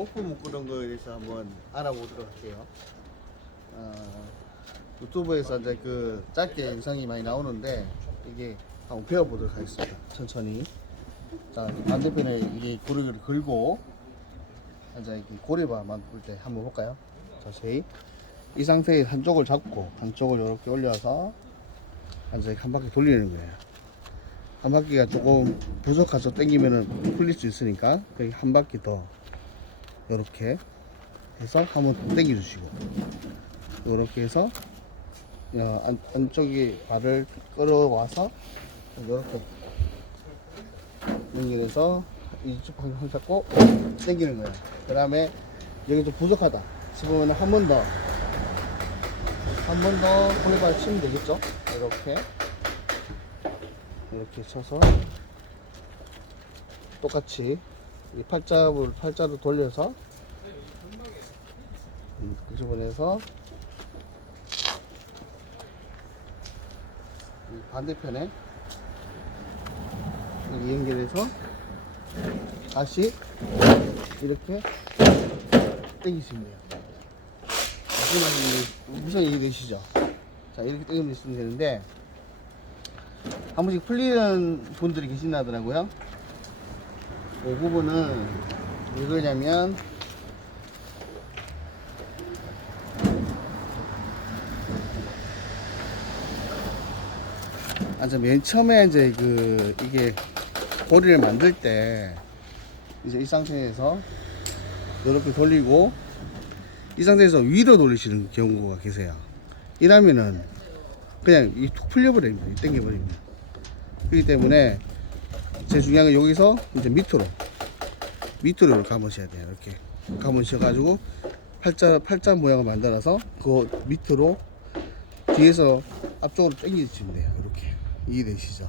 로프 묶는 거에 대해서 한번 알아보도록 할게요. 어, 유튜브에서 이제 그 짧게 영상이 많이 나오는데 이게 한번 배워보도록 하겠습니다. 천천히. 자 반대편에 이게 고리를 걸고 이제 이렇게 고리바 만들 때 한번 볼까요? 자세히 이 상태에 한쪽을 잡고 한쪽을 이렇게 올려서 이제 한 바퀴 돌리는 거예요. 한 바퀴가 조금 부족해서 당기면은 풀릴 수 있으니까 한 바퀴 더 이렇게 해서 한번 당겨 주시고 이렇게 해서 어, 안, 안쪽에 발을 끌어와서 이렇게 당기면서 이쪽 방향 잡고 당기는 거예요. 그 다음에 여기 좀 부족하다 싶으면 한 번 더 한 번더 고리발 치면 되겠죠? 이렇게 이렇게 쳐서 똑같이 이 팔자를 팔자로 돌려서 음, 끄집어내서 이 반대편에 여기 연결해서 다시 이렇게 당기시면 돼요. 무슨 말인지 무슨 얘기 되시죠? 자 이렇게 당기시면 되는데 한 번씩 풀리는 분들이 계신다더라고요. 그 부분은 왜 그러냐면 아, 저 맨 처음에 이제 그 이게 고리를 만들 때 이제 이 상태에서 이렇게 돌리고 이 상태에서 위로 돌리시는 경우가 계세요. 이러면은 그냥 이 툭 풀려버립니다. 당겨버립니다. 그렇기 때문에 제일 중요한 건 여기서 이제 밑으로 밑으로 감으셔야 돼요. 이렇게 감으셔 가지고 팔자 팔자 모양을 만들어서 그 밑으로 뒤에서 앞쪽으로 당기시면 돼요. 이렇게 이해되시죠?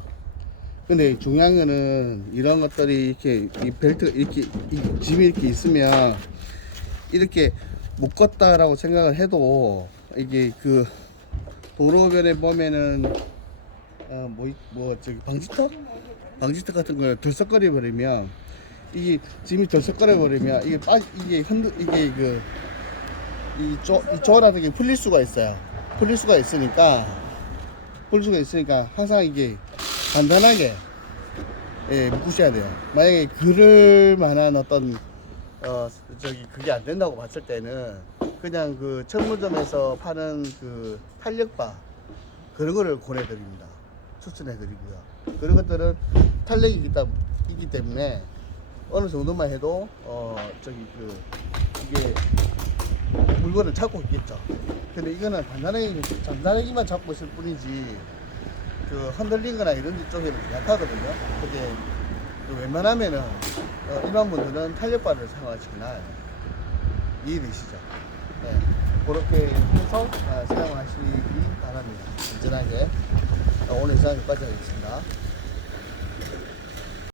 근데 중요한 거는 이런 것들이 이렇게 이 벨트가 이렇게 이 짐이 이렇게 있으면 이렇게 묶었다라고 생각을 해도 이게 그 도로변에 보면은 어뭐 뭐 저기 방지턱 방지턱 같은 거 들썩거려 버리면 이게 짐이 들썩거려 버리면 이게 빠 이게 흔들 이게 그이쪼이 쪼라는 게 풀릴 수가 있어요. 풀릴 수가 있으니까 풀릴 수가 있으니까 항상 이게 간단하게 예, 묶으셔야 돼요. 만약에 그럴 만한 어떤 어 저기 그게 안 된다고 봤을 때는 그냥 그 천문점에서 파는 그 탄력바 그런 거를 권해드립니다. 추천해 드리고요. 그런 것들은 탄력이 있기 때문에 어느 정도만 해도 어 저기 그 이게 물건을 잡고 있겠죠. 근데 이거는 간단하게 간단하게만 잡고 있을 뿐이지 그 흔들리거나 이런 쪽에는 약하거든요. 근데 그 웬만하면은 어, 일반 분들은 탄력바를 사용하시거나 이해되시죠? 네. 그렇게 해서 아, 사용하시기 바랍니다. 안전하게 어, 오늘 여기까지 하겠습니다.